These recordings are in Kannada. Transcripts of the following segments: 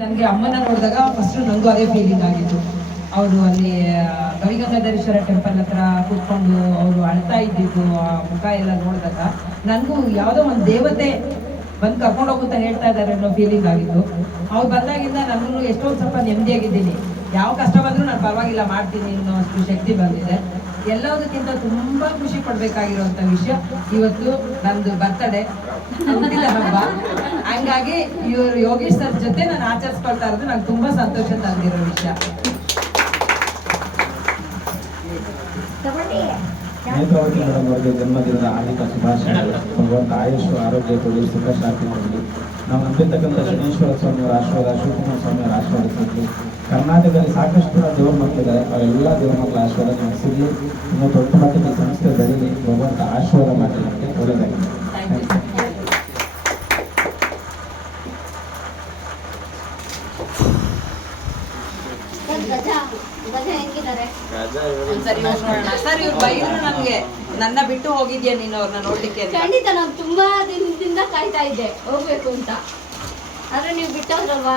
ನನಗೆ ಅಮ್ಮನ ನೋಡಿದಾಗ ಫಸ್ಟ್ ನನಗೂ ಅದೇ ಫೀಲಿಂಗ್ ಆಗಿತ್ತು. ಅವರು ಅಲ್ಲಿ ಗವಿಗಂಗಾಧರೇಶ್ವರ ಟೆಂಪಲ್ ಹತ್ರ ಕೂತ್ಕೊಂಡು ಅವರು ಅಳ್ತಾ ಇದ್ದಿದ್ದು, ಆ ಮುಖ ಎಲ್ಲ ನೋಡಿದಾಗ ನನಗೂ ಯಾವುದೋ ಒಂದು ದೇವತೆ ಬಂದು ಕರ್ಕೊಂಡು ಹೋಗುತ್ತಾ ಹೇಳ್ತಾ ಇದ್ದಾರೆ ಅನ್ನೋ ಫೀಲಿಂಗ್ ಆಗಿತ್ತು. ಅವ್ರು ಬಂದಾಗಿಂದ ನನಗೂ ಎಷ್ಟೊಂದು ಸ್ವಲ್ಪ ನೆಮ್ಮದಿಯಾಗಿದ್ದೀನಿ. ಯಾವ ಕಷ್ಟ ಬಂದರೂ ನಾನು ಪರವಾಗಿಲ್ಲ ಮಾಡ್ತೀನಿ ಅನ್ನೋ ಅಷ್ಟು ಶಕ್ತಿ ಬಂದಿದೆ. ಎಲ್ಲದಕ್ಕಿಂತ ತುಂಬಾ ಖುಷಿ ಪಡ್ಬೇಕಾಗಿರುವಂತ ವಿಷಯ ಇವತ್ತು ನಂದು ಬರ್ತಡೆ ಹಬ್ಬ ಹಂಗಾಗಿ ಇವರು ಯೋಗೇಶ್ ಸರ್ ಜೊತೆ ನಾನು ಆಚರಿಸ್ಕೊಳ್ತಾ ಇರೋದು ನಂಗೆ ತುಂಬಾ ಸಂತೋಷ ತಂದಿರೋ ವಿಷಯ. ನೇತ್ರಾವತಿ ಮೇಡಮ್ ಅವರಿಗೆ ಜನ್ಮದಿನದ ಹಾರ್ದಿಕ ಶುಭಾಶಯಗಳು. ಭಗವಂತ ಆಯುಷ್ ಆರೋಗ್ಯ ಕೊಡಿ ಸುಖ ಶಾಂತಿ ಕೊಡಲಿ. ನಾವು ನಂಬಿರ್ತಕ್ಕಂಥ ಶನೇಶ್ವರ ಸ್ವಾಮಿಯವರ ಆಶೀರ್ವಾದ ಶಿವಕುಮಾರ ಕರ್ನಾಟಕದಲ್ಲಿ ಸಾಕಷ್ಟು ದೇವ್ರ ಮಕ್ಕಳಿದ್ದಾರೆ ಅವರೆಲ್ಲ ದೇವ್ರ ಮಕ್ಕಳ ಆಶೀರ್ವಾದ ನಮಗೆ ಸಿಗಲಿ ಇನ್ನೂ ದೊಡ್ಡ ಮಟ್ಟಕ್ಕೆ ಸಂಸ್ಥೆ ಬೆಳೀಲಿ ಭಗವಂತ ಆಶೀರ್ವಾದ ಮಾಡಿ ನಮಗೆ ಒಳ್ಳೆಯದಾಗಿದೆ ಥ್ಯಾಂಕ್ ಯು ಗಜ ಗಜ ಹೆಂಗಿದ್ದಾರೆ ಸರಿ ಇವ್ರು ನೋಡೋಣ. ಸರ್ ಇವ್ರು ಬೈದ್ರು ನನ್ಗೆ ನನ್ನ ಬಿಟ್ಟು ಹೋಗಿದ್ಯಾ ನೀನು ಅವ್ರನ್ನ ನೋಡ್ಲಿಕ್ಕೆ ಅಂತ? ಖಂಡಿತ ನಾನು ತುಂಬಾ ದಿನದಿಂದ ಕಾಯ್ತಾ ಇದ್ದೆ. ಹೋಗ್ಬೇಕು ಅಂತ. ಆದ್ರೆ ನೀವು ಬಿಟ್ಟೋದ್ರಲ್ವಾ?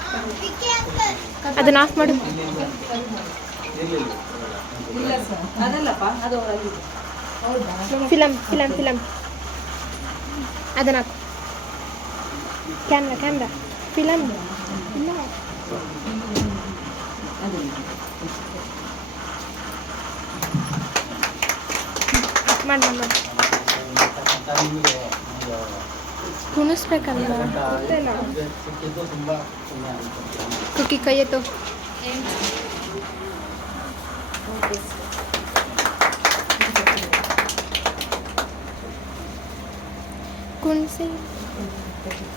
ಅದನ್ನ ಆಫ್ ಮಾಡು ಇಲ್ಲ ಸರ್ ಅದಲ್ಲಪ್ಪ ಅದು ಅಲ್ಲಿ ಫಿಲಮ್ ಫಿಲಮ್ ಫಿಲಮ್ ಅದನ್ನ ಹಾಕು ಕ್ಯಾಮ್ರಾ ಕ್ಯಾಮ್ರಾ ಫಿಲಮ್ ಇಲ್ಲ ಮಾಡಿ ಮಾಡಿ ಮಾಡಿ ನಿಮಗೆ ಒಂದು ಕುಣಿಸ್ಬೇಕಲ್ಲ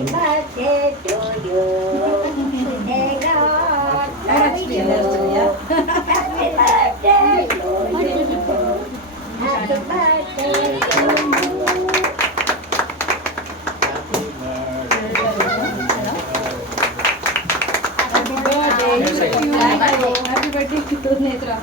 happy birthday कितोद नेत्रा